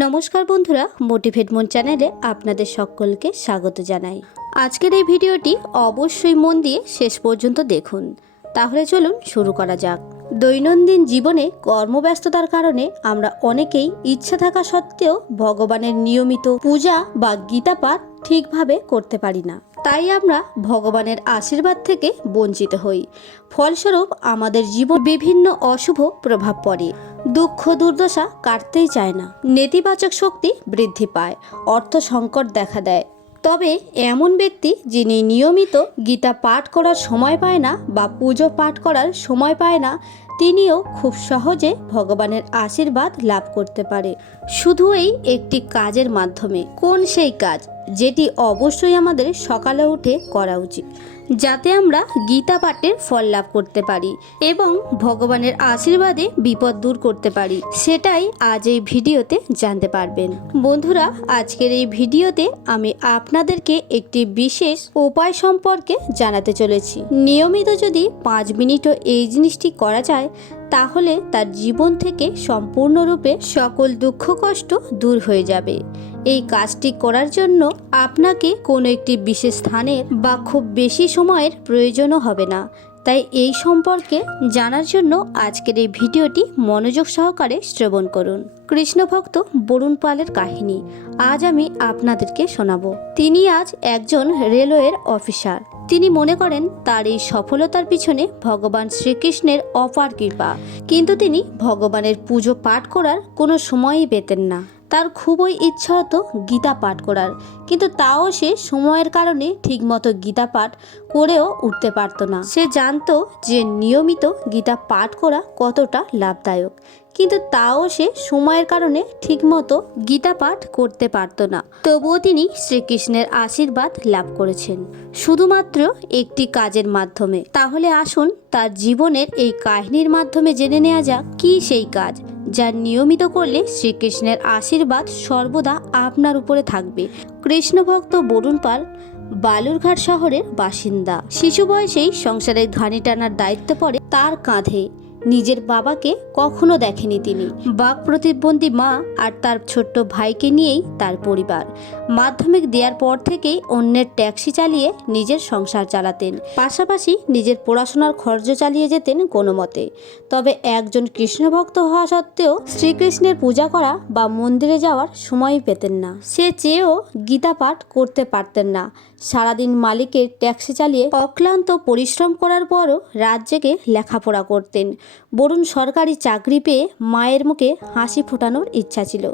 নমস্কার বন্ধুরা মোটিভেট মন চ্যানেলে আপনাদের সকলকে স্বাগত জানাই। আজকের এই ভিডিওটি অবশ্যই মন দিয়ে শেষ পর্যন্ত দেখুন। তাহলে চলুন শুরু করা যাক। দৈনন্দিন জীবনে কর্মব্যস্ততার কারণে আমরা অনেকেই ইচ্ছা থাকা সত্ত্বেও ভগবানের নিয়মিত পূজা বা গীতা পাঠ ঠিকভাবে করতে পারি না। তাই আমরা ভগবানের আশীর্বাদ থেকে বঞ্চিত হই। ফলস্বরূপ আমাদের জীবন বিভিন্ন অশুভ প্রভাব পড়ে। দুঃখ দুর্দশা কাটতেই চায় না। নেতিবাচক শক্তি বৃদ্ধি পায়, অর্থ সংকট দেখা দেয়। তবে এমন ব্যক্তি যিনি নিয়মিত গীতা পাঠ করার সময় পায় না বা পুজো পাঠ করার সময় পায় না, তিনিও খুব সহজে ভগবানের আশীর্বাদ লাভ করতে পারে। শুধু এই একটি কাজের মাধ্যমে। কোন সেই কাজ? যেটি অবশ্যই আমাদের সকালে উঠে করা উচিত। যাতে আমরা গীতা পাঠের ফল লাভ করতে পারি এবং ভগবানের আশীর্বাদে বিপদ দূর করতে পারি। সেটাই আজ এই ভিডিওতে জানতে পারবেন। বন্ধুরা, আজকের এই ভিডিওতে আমি আপনাদেরকে একটি বিশেষ উপায় সম্পর্কে জানাতে চলেছি। নিয়মিত যদি পাঁচ মিনিটও এই জিনিসটি করা যায়, তাহলে তার জীবন থেকে সম্পূর্ণরূপে সকল দুঃখ কষ্ট দূর হয়ে যাবে। এই কাজটি করার জন্য আপনাকে কোনো একটি বিশেষ স্থানের বা খুব বেশি সময়ের প্রয়োজনও হবে না। তাই এই সম্পর্কে জানার জন্য আজকের এই ভিডিওটি মনোযোগ সহকারে শ্রবণ করুন। কৃষ্ণভক্ত বরুণ পালের কাহিনী আজ আমি আপনাদেরকে শোনাবো। তিনি আজ একজন রেলওয়ের অফিসার। তিনি মনে করেন তার এই সফলতার পিছনে ভগবান শ্রীকৃষ্ণের অপার কৃপা। কিন্তু তিনি ভগবানের পুজো পাঠ করার কোনো সময়ই পেতেন না। তার খুবই ইচ্ছা হতো গীতা পাঠ করার। কিন্তু তাও সে সময়ের কারণে ঠিকমতো গীতা পাঠ করেও উঠতে পারতো না। সে জানতো যে নিয়মিত গীতা পাঠ করা কতটা লাভদায়ক। কিন্তু তাও সে সময়ের কারণে ঠিকমতো গীতা পাঠ করতে পারতো না। তবুও তিনি শ্রীকৃষ্ণের আশীর্বাদ লাভ করেছেন। শুধুমাত্র একটি কাজের মাধ্যমে। তাহলে আসুন তার জীবনের এই কাহিনীর মাধ্যমে জেনে নেওয়া যাক কি সেই কাজ। যা নিয়মিত করলে শ্রীকৃষ্ণের আশীর্বাদ সর্বদা আপনার উপরে থাকবে। কৃষ্ণভক্ত বরুণ পাল, বালুরঘাট শহরের বাসিন্দা। শিশু বয়সেই সংসারের ঘানি টানার দায়িত্ব পড়ে তার কাঁধে। নিজের বাবাকে কখনো দেখেনি তিনি। বাক প্রতিবন্ধী মা আর তার ছোট্ট ভাইকে নিয়েই তার পরিবার। মাধ্যমিক দেওয়ার পর থেকেই অন্যের ট্যাক্সি চালিয়ে নিজের সংসার চালাতেন। পাশাপাশি নিজের পড়াশোনার খরচ চালিয়ে যেতেন কোনো মতে। তবে একজন কৃষ্ণভক্ত হওয়া সত্ত্বেও শ্রীকৃষ্ণের পূজা করা বা মন্দিরে যাওয়ার সময় পেতেন না। সে চেয়েও গীতা পাঠ করতে পারতেন না। সারাদিন মালিকের ট্যাক্সি চালিয়ে অক্লান্ত পরিশ্রম করার পরও রাত জেগে লেখাপড়া করতেন। বরুণ সরকারি চাকরি পেয়ে মায়ের মুখে হাসি ফোটানোর ইচ্ছা ছিল,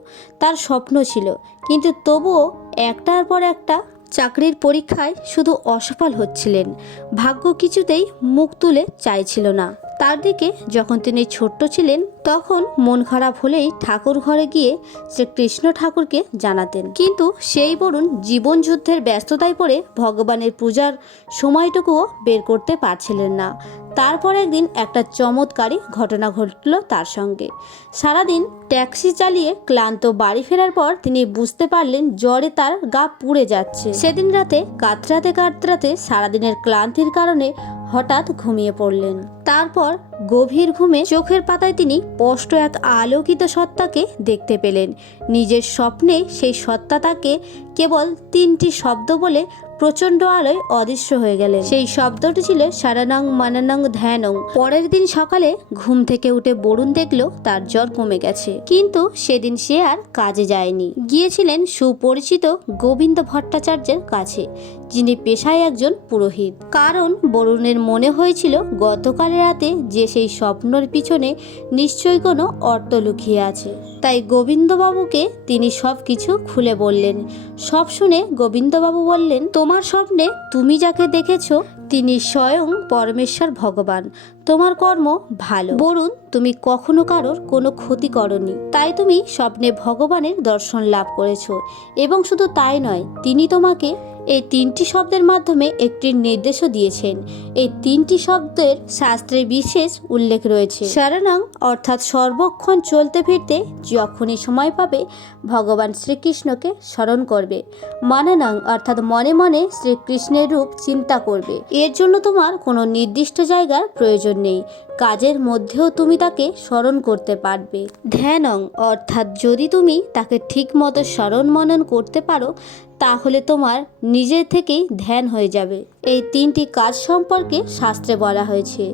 তার স্বপ্ন ছিল। কিন্তু তবুও একটার পর একটা চাকরির পরীক্ষায় শুধু অসফল হচ্ছিলেন। ভাগ্য কিছুতেই মুখ তুলে চাইছিল না। তার দিকে যখন তিনি ছোট্ট ছিলেন, তখন মন খারাপ হলেই ঠাকুর ঘরে গিয়ে সে কৃষ্ণ ঠাকুরকে জানাতেন। কিন্তু সেই বরুণ জীবন যুদ্ধের ব্যস্ততায় পড়ে ভগবানের পূজার সময়টুকুও বের করতে পারছিলেন না। তারপর একদিন একটা চমৎকারী ঘটনা ঘটল তার সঙ্গে। সারাদিন ট্যাক্সি চালিয়ে ক্লান্ত বাড়ি ফেরার পর তিনি বুঝতে পারলেন জ্বরে তার গা পুড়ে যাচ্ছে। সেদিন রাতে কাতরাতে কাতরাতে সারাদিনের ক্লান্তির কারণে হঠাৎ ঘুমিয়ে পড়লেন। তারপর গভীর ঘুমে চোখের পাতায় তিনি স্পষ্ট এক আলোকিত সত্তাকে দেখতে পেলেন। নিজের স্বপ্নে সেই সত্তা তাকে কেবল তিনটি শব্দ বলে প্রচণ্ড আলোয় অদৃশ্য হয়ে গেলেন। সেই শব্দটি ছিল সারানং মানানং ধ্যানং। পরের দিন সকালে ঘুম থেকে উঠে বরুণ দেখল তার জ্বর কমে গেছে। কিন্তু সেদিন সে আর কাজে যায়নি। গিয়েছিলেন সুপরিচিত গোবিন্দ ভট্টাচার্যের কাছে। যিনি পেশায় একজন পুরোহিত। কারণ বরুণের মনে হয়েছিল, গতকাল রাতে যে সেই স্বপ্নের পিছনে নিশ্চয়ই কোনো অর্থ লুকিয়ে আছে। তাই গোবিন্দবাবুকে তিনি সব কিছু খুলে বললেন। সব শুনে গোবিন্দবাবু বললেন, তোমার স্বপ্নে তুমি যাকে দেখেছ, তিনি স্বয়ং পরমেশ্বর ভগবান। তোমার কর্ম ভালো। বরুণ, তুমি কখনো কারোর কোনো ক্ষতি করনি। তাই তুমি স্বপ্নে ভগবানের দর্শন লাভ করেছ। এবং শুধু তাই নয়, তিনি তোমাকে এই তিনটি শব্দের মাধ্যমে একটি নির্দেশও দিয়েছেন। এই তিনটি শব্দের শাস্ত্রে বিশেষ উল্লেখ রয়েছে। শরণাং অর্থাৎ সর্বক্ষণ চলতে ফিরতে যখনই সময় পাবে, ভগবান শ্রীকৃষ্ণকে স্মরণ করবে। মানানাং অর্থাৎ মনে মনে শ্রীকৃষ্ণের রূপ চিন্তা করবে। এর জন্য তোমার কোনো নির্দিষ্ট জায়গার প্রয়োজন নেই। কাজের মধ্যেও তুমি তাকে স্মরণ করতে পারবে। ধ্যানং, অর্থাৎ যদি তুমি তাকে ঠিক মতো স্মরণ মনন করতে পারো, তাহলে তোমার নিজের থেকেই ধ্যান হয়ে যাবে। এই তিনটি কাজ সম্পর্কে শাস্ত্রে বলা হয়েছে।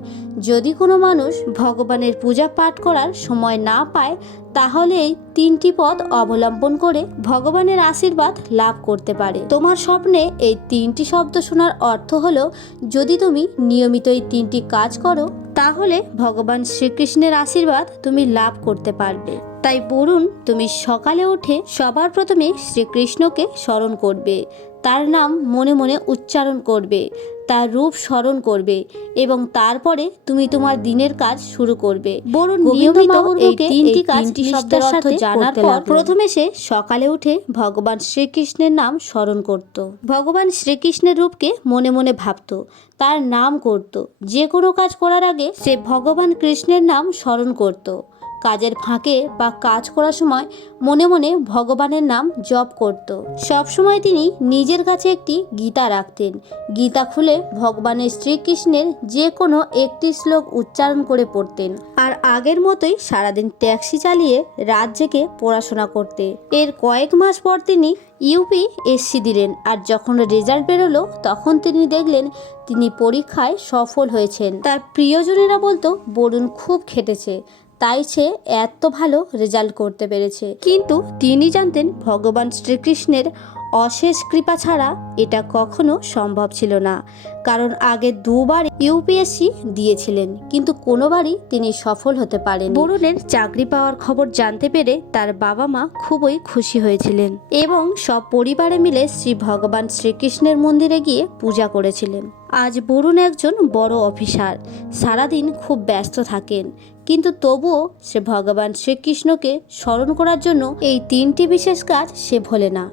যদি কোনো মানুষ ভগবানের পূজা পাঠ করার সময় না পায় তাহলে এই তিনটি পথ অবলম্বন করে ভগবানের আশীর্বাদ লাভ করতে পারে। তোমার স্বপ্নে এই তিনটি শব্দ শোনার অর্থ হলো, যদি তুমি নিয়মিত এই তিনটি কাজ করো, তাহলে ভগবান শ্রীকৃষ্ণের আশীর্বাদ তুমি লাভ করতে পারবে। তাই বলুন তুমি সকালে উঠে সবার প্রথমে শ্রীকৃষ্ণকে স্মরণ করবে। তার নাম মনে মনে উচ্চারণ করবে। তার রূপ স্মরণ করবে এবং তারপরে তুমি তোমার দিনের কাজ শুরু করবে। বরুণ নিয়মিত এই তিনটি কাজ শব্দের অর্থ জানার পর প্রথমে সে সকালে উঠে ভগবান শ্রীকৃষ্ণের নাম স্মরণ করত। ভগবান শ্রীকৃষ্ণের রূপকে মনে মনে ভাবত তার নাম করত। যে কোনো কাজ করার আগে সে ভগবান কৃষ্ণের নাম স্মরণ করত। কাজের ফাঁকে বা কাজ করার সময় মনে মনে ভগবানের নাম জপ করত। সবসময় তিনি নিজের কাছে একটি গীতা রাখতেন। গীতা খুলে ভগবানের শ্রীকৃষ্ণের যে কোনো একটি শ্লোক উচ্চারণ করে পড়তেন। আর আগের মতোই সারাদিন ট্যাক্সি চালিয়ে রাত জেগে পড়াশোনা করতে এর কয়েক মাস পর তিনি ইউপি এসসি দিলেন আর যখন রেজাল্ট বেরোলো, তখন তিনি দেখলেন তিনি পরীক্ষায় সফল হয়েছেন। তার প্রিয়জনেরা বলতো, বরুণ খুব খেটেছে। তাই সে এত ভালো রেজাল্ট করতে পেরেছে। কিন্তু তিনি জানতেন ভগবান শ্রীকৃষ্ণের অশেষ কৃপা ছাড়া এটা কখনো সম্ভব ছিল না। কারণ আগে দুবার ইউপিএসসি দিয়েছিলেন, কিন্তু কোনোবারই তিনি সফল হতে পারেন বরুণের চাকরি পাওয়ার খবর জানতে পেরে তার বাবা মা খুবই খুশি হয়েছিলেন এবং সব পরিবারে মিলে শ্রী ভগবান শ্রীকৃষ্ণের মন্দিরে গিয়ে পূজা করেছিলেন। আজ বরুণ একজন বড় অফিসার, সারাদিন খুব ব্যস্ত থাকেন, কিন্তু তবুও সে ভগবান শ্রীকৃষ্ণকে স্মরণ করার জন্য এই তিনটি বিশেষ কাজ সে ভোলে না।